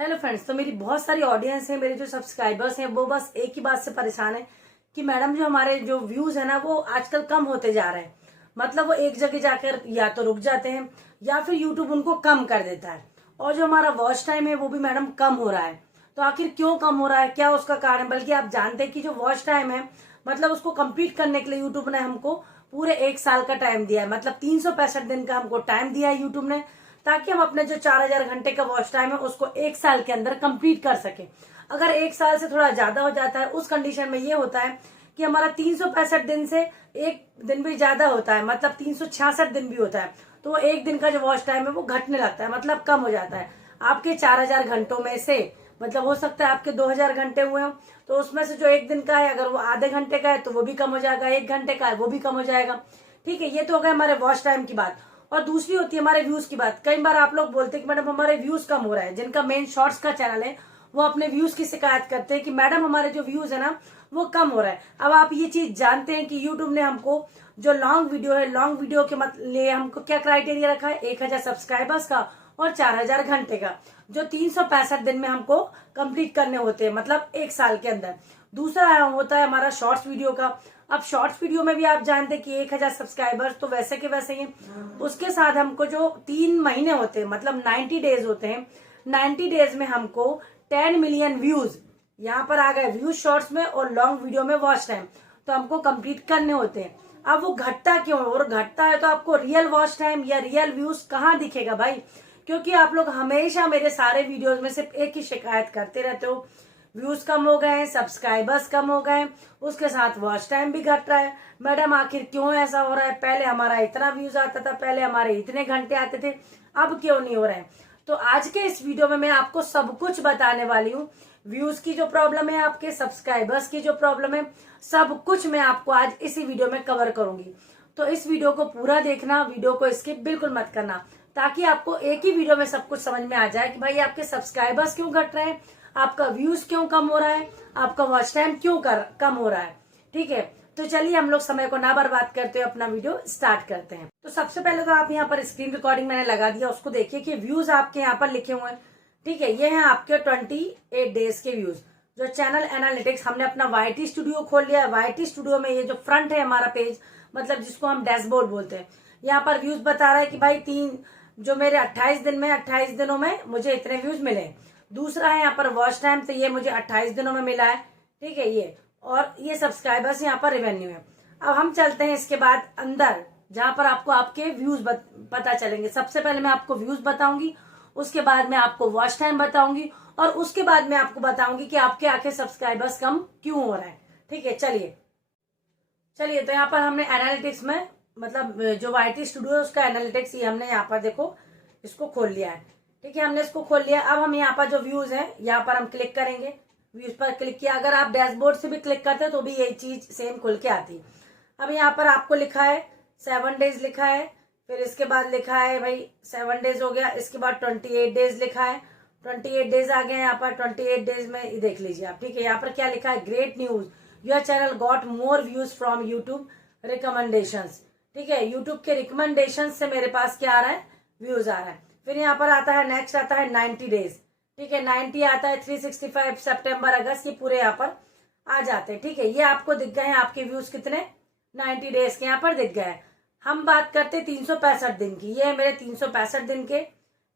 Hello friends, तो मेरी बहुत सारी ऑडियंस है, मेरे जो सब्सक्राइबर्स हैं वो बस एक ही बात से परेशान है कि मैडम जो हमारे जो व्यूज है ना वो आजकल कम होते जा रहे हैं। मतलब वो एक जगह जाकर या तो रुक जाते हैं या फिर यूट्यूब उनको कम कर देता है। और जो हमारा वॉच टाइम है वो भी मैडम कम हो रहा है। तो आखिर क्यों कम हो रहा है, क्या उसका कारण है? बल्कि आप जानते हैं कि जो वॉच टाइम है मतलब उसको कंप्लीट करने के लिए यूट्यूब ने हमको पूरे 1 साल का टाइम दिया है। मतलब 365 दिन का हमको टाइम दिया है यूट्यूब ने, ताकि हम अपने जो 4000 घंटे का वॉच टाइम है उसको 1 साल के अंदर कंप्लीट कर सके। अगर 1 साल से थोड़ा ज्यादा हो जाता है उस कंडीशन में ये होता है कि हमारा 365 दिन से एक दिन भी ज्यादा होता है, मतलब 366 दिन भी होता है, तो वो एक दिन का जो वॉच टाइम है वो घटने लगता है, मतलब कम हो जाता है। आपके 4000 घंटों में से मतलब हो सकता है आपके 2000 घंटे हुए हो, तो उसमें से जो एक दिन का है अगर वो आधे घंटे का है तो वो भी कम हो जाएगा, 1 घंटे का है वो भी कम हो जाएगा। ठीक है, ये तो हो गया हमारे वॉच टाइम की बात। और दूसरी होती है हमारे व्यूज की बात। कई बार आप लोग बोलते हैं कि मैडम हमारे व्यूज कम हो रहा है, जिनका मेन शॉर्ट्स का चैनल है वो अपने व्यूज की शिकायत करते हैं कि मैडम हमारे जो व्यूज है ना वो कम हो रहा है। अब आप ये चीज जानते हैं कि यूट्यूब ने हमको जो लॉन्ग वीडियो है, लॉन्ग वीडियो के लिए हमको क्या क्राइटेरिया रखा है, 1000 सब्सक्राइबर्स का और 4000 घंटे का, जो 365 दिन में हमको कंप्लीट करने होते हैं, मतलब 1 साल के अंदर। दूसरा होता है हमारा शॉर्ट्स वीडियो का। अब शॉर्ट्स वीडियो में भी आप जानते हैं कि 1000 सब्सक्राइबर्स तो वैसे के वैसे ही, उसके साथ हमको जो 3 महीने होते हैं मतलब 90 डेज होते हैं, 90 डेज में हमको 10 मिलियन व्यूज यहाँ पर आ गए, व्यूज शॉर्ट्स में और लॉन्ग वीडियो में वॉच टाइम, तो हमको कंप्लीट करने होते हैं। अब वो घटता क्यों है, और घटता है तो आपको रियल वॉच टाइम या रियल व्यूज कहाँ दिखेगा भाई? क्योंकि आप लोग हमेशा मेरे सारे वीडियोस में सिर्फ एक ही शिकायत करते रहते हो, व्यूज कम हो गए, सब्सक्राइबर्स कम हो गए, उसके साथ वॉच टाइम भी घट रहा है। मैडम आखिर क्यों ऐसा हो रहा है? पहले हमारा इतना व्यूज आता था, पहले हमारे इतने घंटे आते थे, अब क्यों नहीं हो रहे हैं? तो आज के इस वीडियो में मैं आपको सब कुछ बताने वाली हूँ। व्यूज की जो प्रॉब्लम है, आपके सब्सक्राइबर्स की जो प्रॉब्लम है, सब कुछ मैं आपको आज इसी वीडियो में कवर करूंगी। तो इस वीडियो को पूरा देखना, वीडियो को स्किप बिल्कुल मत करना, ताकि आपको एक ही वीडियो में सब कुछ समझ में आ जाए कि भाई आपके सब्सक्राइबर्स क्यों घट रहे हैं, आपका व्यूज क्यों कम हो रहा है, आपका वॉच टाइम क्यों कम हो रहा है। ठीक है, तो चलिए हम लोग समय को ना बर्बाद करते हुए अपना वीडियो स्टार्ट करते हैं। तो सबसे पहले तो आप यहाँ पर स्क्रीन रिकॉर्डिंग मैंने लगा दिया, उसको देखिए कि व्यूज आपके यहाँ पर लिखे हुए हैं। ठीक है, ये है आपके 28 डेज के व्यूज। जो चैनल एनालिटिक्स, हमने अपना YT स्टूडियो खोल लिया है। YT स्टूडियो में ये जो फ्रंट है हमारा पेज, मतलब जिसको हम डैशबोर्ड बोलते हैं, यहाँ पर व्यूज बता रहा है कि भाई जो मेरे 28 दिन में 28 दिनों में मुझे इतने व्यूज मिले। दूसरा है यहाँ पर वॉच टाइम, तो ये मुझे 28 दिनों में मिला है। ठीक है, ये और ये सब्सक्राइबर्स यहाँ पर रेवेन्यू है। अब हम चलते हैं इसके बाद अंदर, जहां पर आपको आपके व्यूज पता चलेंगे। सबसे पहले मैं आपको व्यूज बताऊंगी, उसके बाद मैं आपको वॉच टाइम बताऊंगी, और उसके बाद मैं आपको बताऊंगी कि आपके आखिर सब्सक्राइबर्स कम क्यों हो रहे हैं। ठीक है, चलिए तो यहाँ पर हमने एनालिटिक्स में, मतलब जो YT स्टूडियो है उसका एनालिटिक्स, ये हमने यहाँ पर देखो इसको खोल लिया है। ठीक है, हमने इसको खोल लिया। अब हम यहाँ पर जो व्यूज है यहाँ पर हम क्लिक करेंगे, व्यूज पर क्लिक किया। अगर आप डैशबोर्ड से भी क्लिक करते हैं तो भी यही चीज सेम खुल के आती है। अब यहाँ पर आपको लिखा है 7 डेज लिखा है, फिर इसके बाद लिखा है भाई 7 डेज हो गया, इसके बाद 28 डेज लिखा है, 28 डेज आ गए यहाँ पर। 28 डेज में देख लीजिए आप। ठीक है, यहाँ पर क्या लिखा है, great news, your channel got more views from YouTube recommendations. ठीक है, यूट्यूब के रिकमेंडेशन से मेरे पास क्या आ रहा है, व्यूज आ रहा है। फिर यहाँ पर आता है, नेक्स्ट आता है 90 डेज। ठीक है, 90 आता है, 365 सितंबर अगस्त, ये पूरे यहाँ पर आ जाते हैं। ठीक है, ये आपको दिख गए हैं आपके व्यूज कितने, 90 डेज के यहाँ पर दिख गए। हम बात करते हैं 365 दिन की। ये है मेरे 365 दिन के,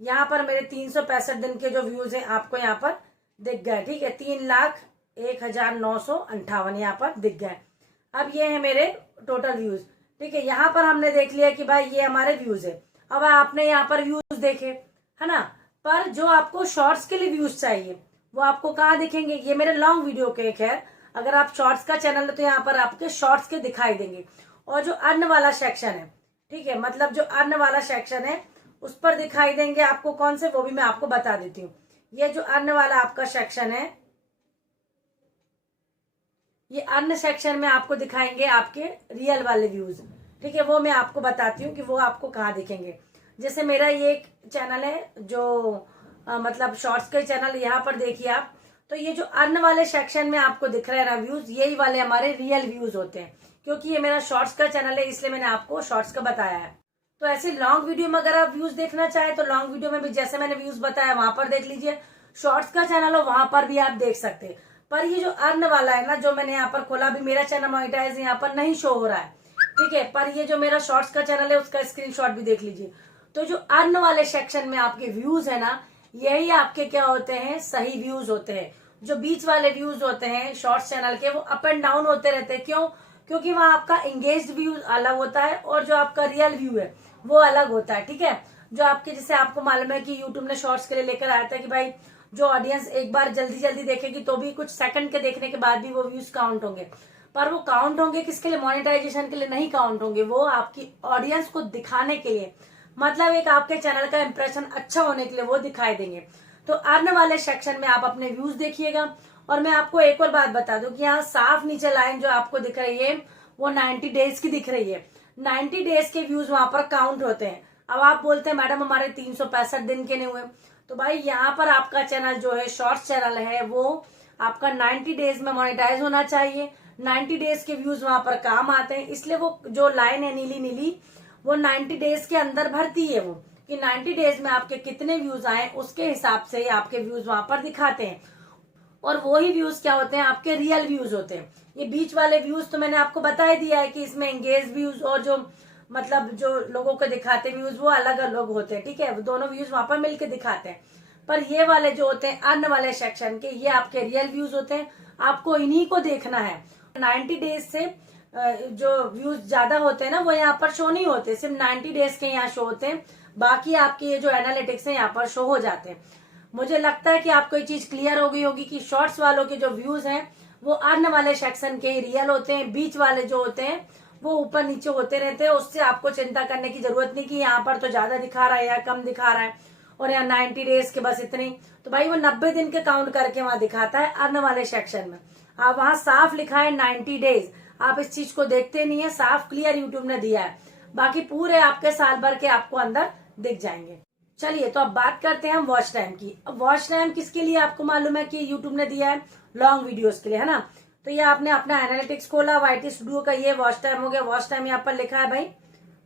यहाँ पर मेरे 365 दिन के जो व्यूज हैं आपको यहाँ पर दिख गए। ठीक है, 3,01,958 यहाँ पर दिख गए। अब ये है मेरे टोटल व्यूज। ठीक है, यहाँ पर हमने देख लिया कि भाई ये हमारे व्यूज है। अब आपने यहाँ पर व्यूज देखे है ना, पर जो आपको शॉर्ट्स के लिए व्यूज चाहिए वो आपको कहाँ दिखेंगे, ये मेरे लॉन्ग वीडियो के। खैर, अगर आप शॉर्ट्स का चैनल है तो यहाँ पर आपके शॉर्ट्स के दिखाई देंगे। और जो अर्न वाला सेक्शन है, ठीक है, मतलब जो अर्न वाला सेक्शन है उस पर दिखाई देंगे आपको कौन से, वो भी मैं आपको बता देती हूँ। ये जो अर्न वाला आपका सेक्शन है, ये अर्न सेक्शन में आपको दिखाएंगे आपके रियल वाले व्यूज। ठीक है, वो मैं आपको बताती हूँ कि वो आपको कहाँ दिखेंगे। जैसे मेरा ये एक चैनल है जो मतलब शॉर्ट्स के चैनल, यहाँ पर देखिए आप, तो ये जो अर्न वाले सेक्शन में आपको दिख रहे हैं ना व्यूज, यही वाले हमारे रियल व्यूज होते हैं। क्योंकि ये मेरा शॉर्ट्स का चैनल है इसलिए मैंने आपको शॉर्ट्स का बताया है। तो ऐसे लॉन्ग वीडियो में अगर आप व्यूज देखना चाहे तो लॉन्ग वीडियो में भी जैसे मैंने व्यूज बताया वहां पर देख लीजिए। शॉर्ट्स का चैनल हो वहां पर भी आप देख सकते हैं। पर ये जो अर्न वाला है ना, जो मैंने यहाँ पर खोला, अभी मेरा चैनल मोनेटाइज यहाँ पर नहीं शो हो रहा है, ठीक है। पर ये जो मेरा शॉर्ट्स का चैनल है उसका स्क्रीनशॉट भी देख लीजिए। तो जो अर्न वाले सेक्शन में आपके व्यूज है ना, यही आपके क्या होते हैं, सही व्यूज होते हैं। जो बीच वाले व्यूज होते हैं शॉर्ट्स चैनल के, वो अप एंड डाउन होते रहते हैं। क्यों? क्योंकि वहां आपका एंगेज्ड व्यू अलग होता है और जो आपका रियल व्यू है वो अलग होता है, ठीक है। जो आपके, जैसे आपको मालूम है कि यूट्यूब ने शॉर्ट्स के लिए लेकर आया था कि भाई जो ऑडियंस एक बार जल्दी जल्दी देखेगी तो भी कुछ सेकंड के देखने के बाद भी वो व्यूज काउंट होंगे। पर वो काउंट होंगे किसके लिए? मोनेटाइजेशन के लिए नहीं काउंट होंगे, वो आपकी ऑडियंस को दिखाने के लिए, मतलब एक आपके चैनल का इंप्रेशन अच्छा होने के लिए वो दिखाई देंगे। तो अर्न वाले सेक्शन में आप अपने व्यूज देखिएगा। और मैं आपको एक और बात बता दूं कि यहाँ साफ नीचे लाइन जो आपको दिख रही है वो 90 डेज की दिख रही है। 90 डेज के व्यूज वहां पर काउंट होते हैं। अब आप बोलते हैं मैडम हमारे 365 दिन के नहीं हुए, तो भाई यहाँ पर आपका चैनल जो है शॉर्ट्स चैनल है वो आपका 90 डेज में मोनेटाइज होना चाहिए। 90 डेज के व्यूज वहां पर काम आते हैं, इसलिए वो जो लाइन है नीली नीली वो 90 डेज के अंदर भरती है, वो कि 90 डेज में आपके कितने व्यूज आए उसके हिसाब से आपके व्यूज वहां पर दिखाते हैं। और वो ही व्यूज क्या होते हैं? आपके रियल व्यूज होते हैं। ये बीच वाले व्यूज तो मैंने आपको बता ही दिया है कि इसमें एंगेज व्यूज और जो मतलब जो लोगों को दिखाते व्यूज वो अलग अलग होते हैं, ठीक है। वो दोनों व्यूज वहां पर मिलकर दिखाते हैं। पर ये वाले जो होते हैं अर्न वाले सेक्शन के, ये आपके रियल व्यूज होते हैं, आपको इन्हीं को देखना है। 90 डेज से जो व्यूज ज्यादा होते हैं ना वो यहाँ पर शो नहीं होते, सिर्फ 90 डेज के यहाँ शो होते हैं। बाकी आपके ये जो एनालिटिक्स है यहाँ पर शो हो जाते हैं। मुझे लगता है कि आपको ये चीज क्लियर हो गई होगी कि शॉर्ट्स वालों के जो व्यूज हैं वो अर्न वाले सेक्शन के रियल होते हैं, बीच वाले जो होते हैं वो ऊपर नीचे होते रहते हैं। उससे आपको चिंता करने की जरूरत नहीं कि यहाँ पर तो ज्यादा दिखा रहा है या कम दिखा रहा है और यहाँ 90 डेज के बस इतनी। तो भाई वो 90 दिन के काउंट करके वहां दिखाता है अर्न वाले सेक्शन में। आप वहां साफ लिखा है 90 डेज, आप इस चीज को देखते नहीं है, साफ क्लियर यूट्यूब ने दिया है। बाकी पूरे आपके साल भर के आपको अंदर दिख जाएंगे। चलिए तो अब बात करते हैं हम वॉच टाइम की। अब वॉच टाइम किसके लिए आपको मालूम है कि यूट्यूब ने दिया है? लॉन्ग वीडियोस के लिए, है ना। तो ये आपने अपना एनालिटिक्स खोला, वाईटी स्टूडियो का ये वॉच टाइम हो गया। वॉच टाइम यहाँ पर लिखा है भाई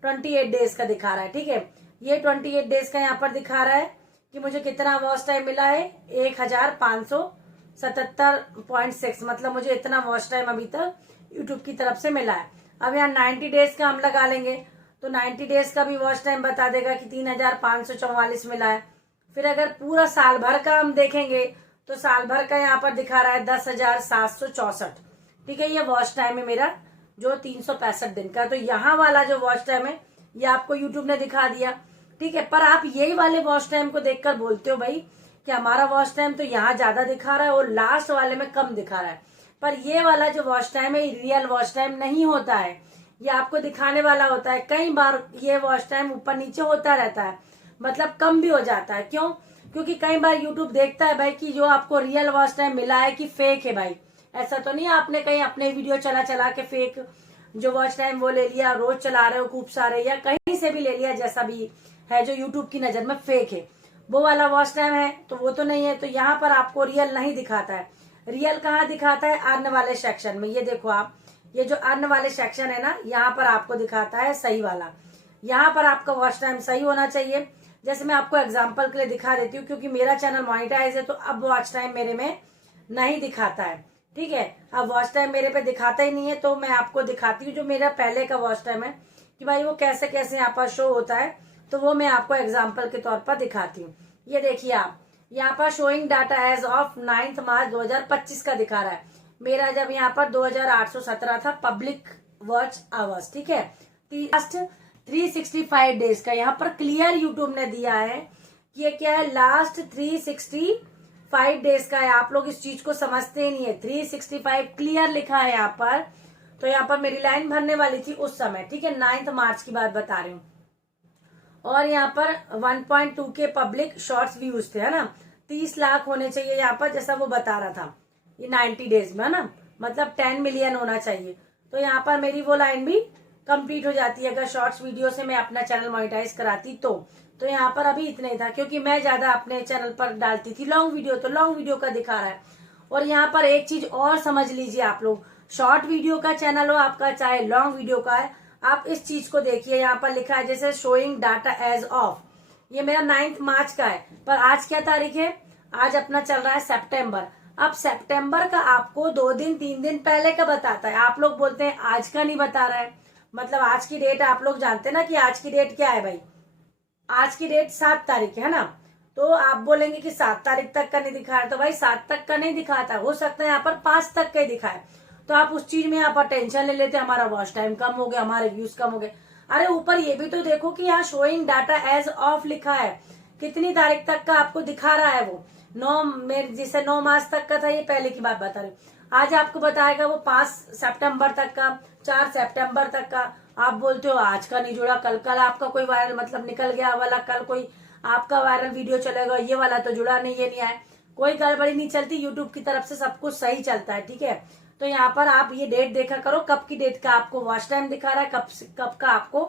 28 डेज का दिखा रहा है, ठीक है। ये 28 डेज का यहाँ पर दिखा रहा है कि मुझे कितना वॉच टाइम मिला है, 1577.6, मतलब मुझे इतना वॉच टाइम अभी तक यूट्यूब की तरफ से मिला है। अब यहाँ 90 डेज का हम लगा लेंगे तो 90 डेज का भी वॉच टाइम बता देगा कि 3544 मिला है। फिर अगर पूरा साल भर का हम देखेंगे तो साल भर का यहाँ पर दिखा रहा है 10,764, ठीक है। ये वॉच टाइम है मेरा जो 365 दिन का। तो यहाँ वाला जो वॉच टाइम है ये आपको यूट्यूब ने दिखा दिया, ठीक है। पर आप यही वाले वॉच टाइम को देखकर बोलते हो भाई कि हमारा वॉच टाइम तो यहाँ ज्यादा दिखा रहा है और लास्ट वाले में कम दिखा रहा है। पर ये वाला जो वॉच टाइम है रियल वॉच टाइम नहीं होता है, ये आपको दिखाने वाला होता है। कई बार ये वॉच टाइम ऊपर नीचे होता रहता है, मतलब कम भी हो जाता है। क्यों? क्योंकि कई बार यूट्यूब देखता है भाई कि जो आपको रियल वॉच टाइम मिला है कि फेक है। भाई ऐसा तो नहीं आपने कहीं अपने वीडियो चला चला के फेक जो वॉच टाइम वो ले लिया, रोज चला रहे हो खूब सारे, या कहीं से भी ले लिया जैसा भी है जो यूट्यूब की नजर में फेक है, वो वाला वॉच टाइम है तो वो तो नहीं है। तो यहाँ पर आपको रियल नहीं दिखाता है। रियल कहाँ दिखाता है? अर्न वाले सेक्शन में। ये देखो आप, ये जो अर्न वाले सेक्शन है ना, यहाँ पर आपको दिखाता है सही वाला। यहाँ पर आपका वॉच टाइम सही होना चाहिए। जैसे मैं आपको एग्जांपल के लिए दिखा देती हूँ, क्योंकि मेरा चैनल मोनेटाइज है तो अब वॉच टाइम मेरे में नहीं दिखाता है, ठीक है। अब वॉच टाइम मेरे पे दिखाता ही नहीं है तो मैं आपको दिखाती हूँ जो मेरा पहले का वॉच टाइम है कि भाई वो कैसे कैसे यहाँ पर शो होता है। तो वो मैं आपको एग्जाम्पल के तौर पर दिखाती हूँ। ये देखिए आप, यहाँ पर शोइंग डाटा एज ऑफ 9 मार्च 2025 का दिखा रहा है। मेरा जब यहाँ पर 2817 था पब्लिक वॉच आवर्स, ठीक है। लास्ट 365 डेज का यहाँ पर क्लियर यूट्यूब ने दिया है कि ये क्या है, लास्ट 365 डेज का है। आप लोग इस चीज को समझते ही नहीं है। 365 क्लियर लिखा है यहाँ पर। तो यहाँ पर मेरी लाइन भरने वाली थी उस समय, ठीक है, 9 मार्च की बात बता रही हूँ। और यहाँ पर 1.2 के पब्लिक शॉर्ट्स व्यूज थे, है ना। 30 लाख होने चाहिए यहाँ पर जैसा वो बता रहा था, ये 90 डेज में, है ना, मतलब 10 मिलियन होना चाहिए। तो यहाँ पर मेरी वो लाइन भी कंप्लीट हो जाती है अगर शॉर्ट्स वीडियो से मैं अपना चैनल मोनेटाइज कराती तो यहाँ पर अभी इतना ही था, क्योंकि मैं ज्यादा अपने चैनल पर डालती थी लॉन्ग वीडियो, तो लॉन्ग वीडियो का दिखा रहा है। और यहाँ पर एक चीज और समझ लीजिए आप लोग, शॉर्ट वीडियो का चैनल हो आपका चाहे लॉन्ग वीडियो का है, आप इस चीज को देखिए। यहाँ पर लिखा है जैसे शोइंग डाटा एज ऑफ, ये मेरा 9 मार्च का है, पर आज क्या तारीख है? आज अपना चल रहा है सितंबर। अब सितंबर का आपको 2 दिन 3 दिन पहले का बताता है। आप लोग बोलते हैं आज का नहीं बता रहा है। मतलब आज की डेट आप लोग जानते हैं ना कि आज की डेट क्या है भाई। आज की डेट 7 तारीख है ना। तो आप बोलेंगे कि 7 तारीख तक का नहीं दिखा है, तो भाई 7 तक का नहीं दिखाता, हो सकता है यहाँ पर 5 तक का ही दिखाए। तो आप उस चीज में यहाँ पर टेंशन ले लेते हैं, हमारा वॉच टाइम कम हो गया, हमारे व्यूज कम हो गए। अरे ऊपर ये भी तो देखो कि यहाँ शोइंग डाटा एज ऑफ लिखा है, कितनी तारीख तक का आपको दिखा रहा है वो। 9 में जिसे 9 मार्च तक का था, ये पहले की बात बता रही हूँ। आज आपको बताएगा वो 5 सितंबर तक का, 4 सितंबर तक का। आप बोलते हो आज का नहीं जुड़ा, कल कल आपका कोई वायरल मतलब निकल गया वाला, कल कोई आपका वायरल वीडियो चलेगा, ये वाला तो जुड़ा नहीं, ये नहीं आया। कोई गड़बड़ी नहीं चलती, यूट्यूब की तरफ से सब कुछ सही चलता है, ठीक है। तो यहाँ पर आप ये डेट देखा करो, कब की डेट का आपको वॉच टाइम दिखा रहा है, कब का आपको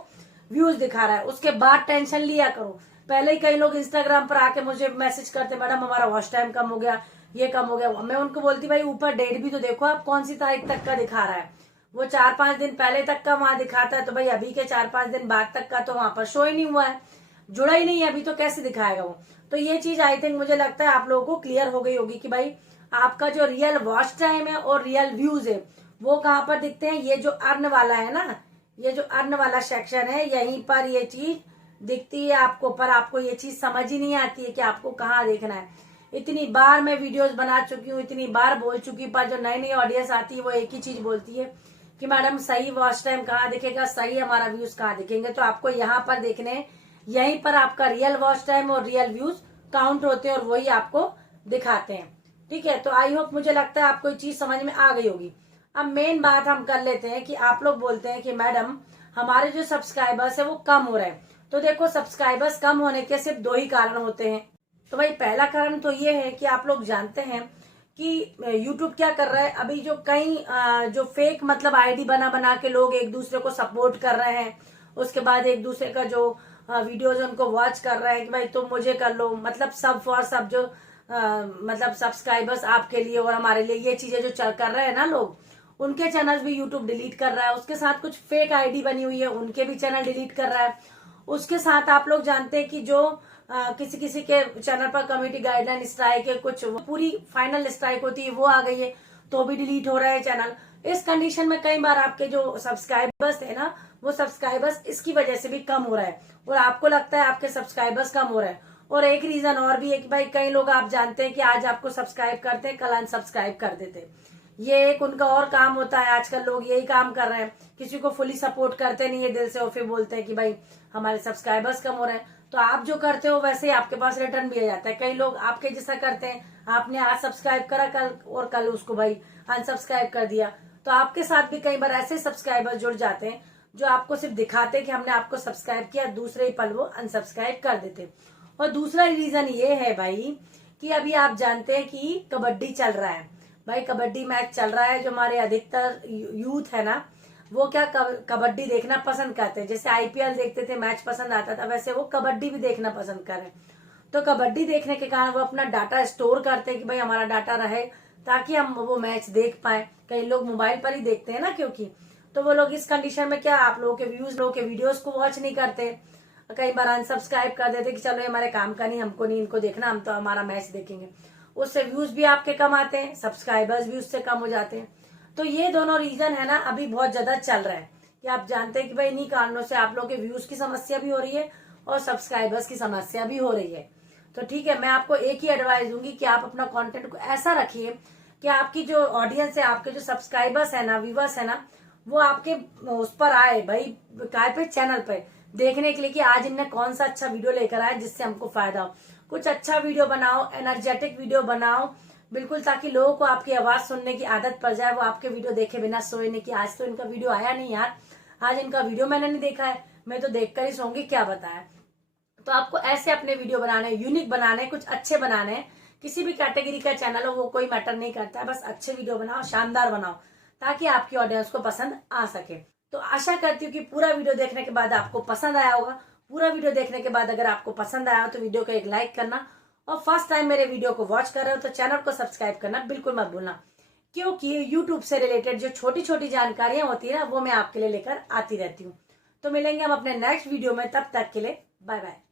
व्यूज दिखा रहा है, उसके बाद टेंशन लिया करो। पहले ही कई लोग इंस्टाग्राम पर आके मुझे मैसेज करते, मैडम हमारा वॉच टाइम कम हो गया, ये कम हो गया। मैं उनको बोलती भाई ऊपर डेट भी तो देखो आप कौन सी तारीख तक का दिखा रहा है। वो 4-5 दिन पहले तक का वहां दिखाता है, तो भाई अभी के 4-5 दिन बाद तक का तो वहां पर शो ही नहीं हुआ है, जुड़ा ही नहीं है अभी, तो कैसे दिखाएगा वो। तो ये चीज आई थिंक मुझे लगता है आप लोगों को क्लियर हो गई होगी कि भाई आपका जो रियल वॉच टाइम है और रियल व्यूज है वो कहाँ पर दिखते हैं। ये जो अर्न वाला है ना, ये जो अर्न वाला सेक्शन है, यहीं पर ये चीज दिखती है आपको। पर आपको ये चीज समझ ही नहीं आती है कि आपको कहाँ देखना है। इतनी बार मैं वीडियोस बना चुकी हूँ, इतनी बार बोल चुकी, पर जो नई नई ऑडियंस आती है वो एक ही चीज बोलती है कि मैडम सही वॉच टाइम कहाँ दिखेगा, सही हमारा व्यूज कहाँ दिखेंगे। तो आपको यहाँ पर देखने, यहीं पर आपका रियल वॉच टाइम और रियल व्यूज काउंट होते हैं और वही आपको दिखाते हैं, ठीक है। तो आई होप, मुझे लगता है आपको ये चीज समझ में आ गई होगी। अब मेन बात हम कर लेते हैं कि आप लोग बोलते हैं कि मैडम हमारे जो सब्सक्राइबर्स है वो कम हो रहे हैं। तो देखो, सब्सक्राइबर्स कम होने के सिर्फ 2 ही कारण होते हैं। तो भाई पहला कारण तो ये है कि आप लोग जानते हैं कि YouTube क्या कर रहा है अभी, जो कई जो फेक मतलब आईडी बना बना के लोग एक दूसरे को सपोर्ट कर रहे हैं, उसके बाद एक दूसरे का जो वीडियोज उनको वॉच कर रहे हैं कि भाई तुम मुझे कर लो, मतलब सब फॉर सब, जो मतलब सब्सक्राइबर्स आपके लिए और हमारे लिए, ये चीजें जो कर रहे हैं ना लोग, उनके चैनल भी यूट्यूब डिलीट कर रहा है। उसके साथ कुछ फेक आईडी बनी हुई है, उनके भी चैनल डिलीट कर रहा है। उसके साथ आप लोग जानते हैं कि जो किसी किसी के चैनल पर कम्युनिटी गाइडलाइन स्ट्राइक है, कुछ पूरी फाइनल स्ट्राइक होती है वो आ गई है, तो भी डिलीट हो रहा है चैनल। इस कंडीशन में कई बार आपके जो सब्सक्राइबर्स है ना, वो सब्सक्राइबर्स इसकी वजह से भी कम हो रहा है, और आपको लगता है आपके सब्सक्राइबर्स कम हो रहे हैं। और एक रीजन और भी है कि भाई कई लोग आप जानते हैं कि आज आपको सब्सक्राइब करते हैं, कल अनसब्सक्राइब कर देते हैं। ये एक उनका और काम होता है, आजकल लोग यही काम कर रहे हैं, किसी को फुली सपोर्ट करते नहीं है दिल से, और फिर बोलते हैं कि भाई हमारे सब्सक्राइबर्स कम हो रहे हैं। तो आप जो करते हो वैसे ही आपके पास रिटर्न भी आ जाता है। कई लोग आपके जैसा करते हैं, आपने आज सब्सक्राइब करा कल, और कल उसको भाई अनसब्सक्राइब कर दिया। तो आपके साथ भी कई बार ऐसे सब्सक्राइबर जुड़ जाते हैं जो आपको सिर्फ दिखाते कि हमने आपको सब्सक्राइब किया, दूसरे ही पल वो अनसब्सक्राइब कर देते। और दूसरा रीजन ये है भाई कि अभी आप जानते हैं कि कबड्डी चल रहा है भाई, कबड्डी मैच चल रहा है। जो हमारे अधिकतर यूथ है ना, वो क्या कबड्डी देखना पसंद करते हैं। जैसे आईपीएल देखते थे, मैच पसंद आता था, वैसे वो कबड्डी भी देखना पसंद कर रहे हैं। तो कबड्डी देखने के कारण वो अपना डाटा स्टोर करते हैं कि भाई हमारा डाटा रहे, ताकि हम वो मैच देख पाए। कई लोग मोबाइल पर ही देखते हैं ना, क्योंकि तो वो लोग इस कंडीशन में क्या, आप लोगों के व्यूज, लोगों के वीडियोस को वॉच नहीं करते, कई बार अनसब्सक्राइब कर देते कि चलो ये हमारे काम का नहीं, हमको नहीं इनको देखना, हम तो हमारा मैच देखेंगे। उससे व्यूज भी आपके कम आते हैं, सब्सक्राइबर्स भी उससे कम हो जाते हैं। तो ये दोनों रीजन है ना, अभी बहुत ज्यादा चल रहा है कि आप जानते हैं कि भाई इन्हीं कारणों से आप लोगों के व्यूज की समस्या भी हो रही है और सब्सक्राइबर्स की समस्या भी हो रही है। तो ठीक है, मैं आपको एक ही एडवाइस दूंगी कि आप अपना कंटेंट को ऐसा रखिए कि आपकी जो ऑडियंस है, आपके जो सब्सक्राइबर्स है ना, व्यूवर्स है ना, वो आपके उस पर आए भाई, काय पे, चैनल पे देखने के लिए कि आज इनने कौन सा अच्छा वीडियो लेकर आया जिससे हमको फायदा हो। कुछ अच्छा वीडियो बनाओ, एनर्जेटिक वीडियो बनाओ बिल्कुल, ताकि लोगों को आपकी आवाज सुनने की आदत पड़ जाए, वो आपके वीडियो देखे बिना सोए नहीं कि आज तो इनका वीडियो आया नहीं यार, आज इनका वीडियो मैंने नहीं देखा है, मैं तो देखकर ही सोऊंगी, क्या बताया। तो आपको ऐसे अपने वीडियो बनाने, यूनिक बनाने, कुछ अच्छे बनाने। किसी भी कैटेगरी का चैनल हो वो कोई मैटर नहीं करता है, बस अच्छे वीडियो बनाओ, शानदार बनाओ, ताकि आपकी ऑडियंस को पसंद आ सके। तो आशा करती हूँ कि पूरा वीडियो देखने के बाद आपको पसंद आया होगा। पूरा वीडियो देखने के बाद अगर आपको पसंद आया हो तो वीडियो को एक लाइक करना, और फर्स्ट टाइम मेरे वीडियो को वॉच कर रहे हो तो चैनल को सब्सक्राइब करना बिल्कुल मत भूलना, क्योंकि यूट्यूब से रिलेटेड जो छोटी छोटी जानकारियां होती है ना, वो मैं आपके लिए लेकर आती रहती हूँ। तो मिलेंगे हम अपने नेक्स्ट वीडियो में, तब तक के लिए बाय बाय।